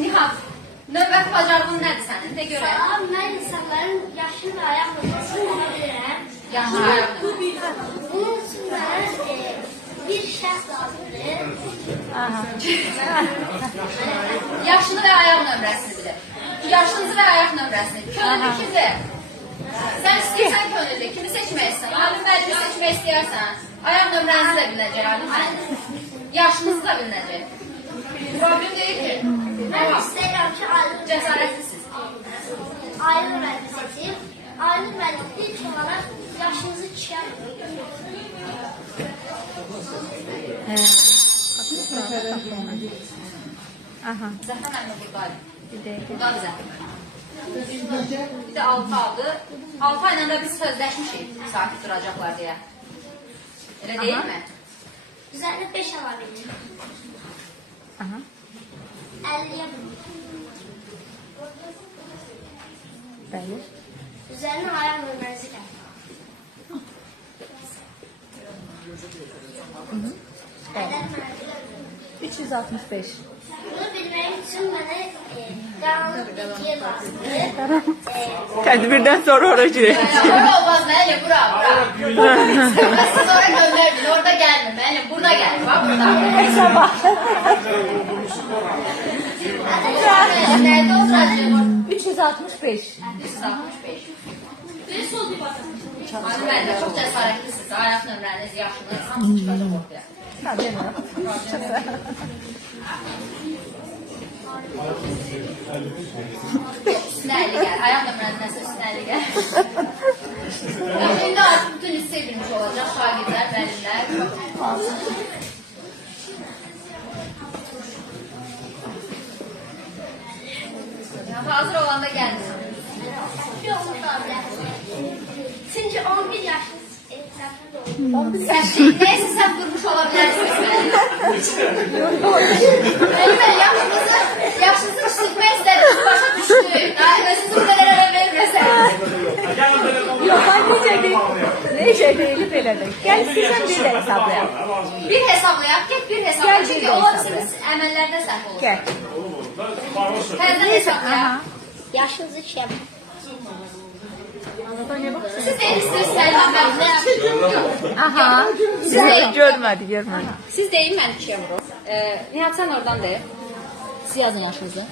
Nihat, növbəti bacardığın nədir sənin? De görək. Salam, mən insanların yaşını və ayaq nömrəsini ona bilirəm. Yaşlı ayaq nömrəsi. Bunun üçün mənə bir şəxs lazımdır. Yaşını və ayaq nömrəsini bilir. Yaşınızı və ayaq nömrəsini. Könüllü kimdir? Sən istəyirsən könüllü. Kimi seçmək istəyirsən? Alim bəlkə seçmək istəyərsən. Ayaq nömrənizi də bilinəcək. Yaşınızı da bilinəcək. Problem deyil ki. Mən istəyirəm ki, ayrı Cəsarətlisiniz. ayrı nömrəni seçim. Ayrı nömrəni ilk olaraq yaşınızı kişiyə Zəhra mənim buradayım. Buradadır Zəhra. Bir də 6 aldı. 6 ayla da biz sözləşmişik sakit duracaqlar deyə. Elə deyilmi? üzərində 5 əlavə edin. 50'ye vurun. Bəli. Üzerine ayaq nömrənizi gətirin. 365. Bunu bilməyim üçün mənə qaranlıq bir yer lazımdır. Tədbirdən sonra ora girək. Ora olmaz mənim, bura. Siz oraya göndərdin, orada gəlmir mənim, burada gəlir, bax burada. Sabah. Nerede oturacaq? 365. 365. Bir sol bir bakın. Hani mən də çox cəsarətlisiniz, ayaq nömrəniz, yaşınız, hamısı çıxacaq ortaya. Ha, demirəm. Üstünə 50 gəl, ayaq nömrəniz nəsə üstünə 50 gəl. İndi artıq bütün lisey bilmiş olacaq, şagirdlər, müəllimlər. Hazır olanda gəlsin. Yox, çünki 11 yaşınız etrafında olur. Neyse sen durmuş olabilirsin. Ben yaşınızı silmək istədim, başa düşdük. Özünüzü bu qədər əvə verməsən. Yox, ay necə deyilib elədir. Gəl sizdən bir də hesablayaq. Bir hesablayaq, get bir hesablayaq. Gəl bir Çünki də ola hesablayaq. sizin əməllərdə səhv olur. Gəl. Təzdən hesablayaq. Yaşınızı kişiyə vurun. Siz deyirsiniz, Səlma mən nə yapmışım? Aha. Görmədi. Siz deyin, mən ikiyə vurum. Nihat, sən oradan de. Siz yazın yaşınızı.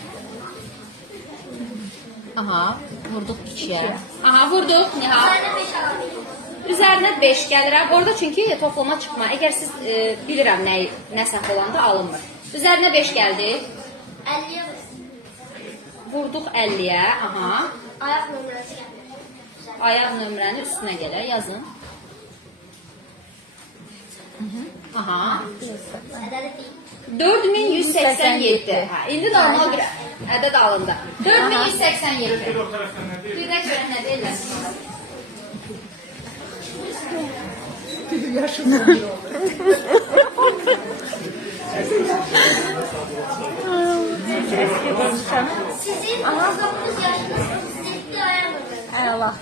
Aha, vurduq ikiyə. Aha, vurduq, Nihat. Üzerine 5 əlavə edin. Üzərinə 5 gəlirəm. Orada çünki toplama çıxma. Əgər siz bilirəm nə səhv olanda alınmır. Üzərinə 5 gəldi. 50'ye vurun. Vurduq 50-yə. Aha. Ayaq nömrəsi gətirin. Ayaq nömrəni üstünə gələ yazın. Aha. Ədədi deyil. 4187. Hə, indi normal bir ədəd alındı. 4187. Bir də görək nə deyirlər. Sizin 19 yaşınız 37 ayaq nömrəsi. Ay Allah.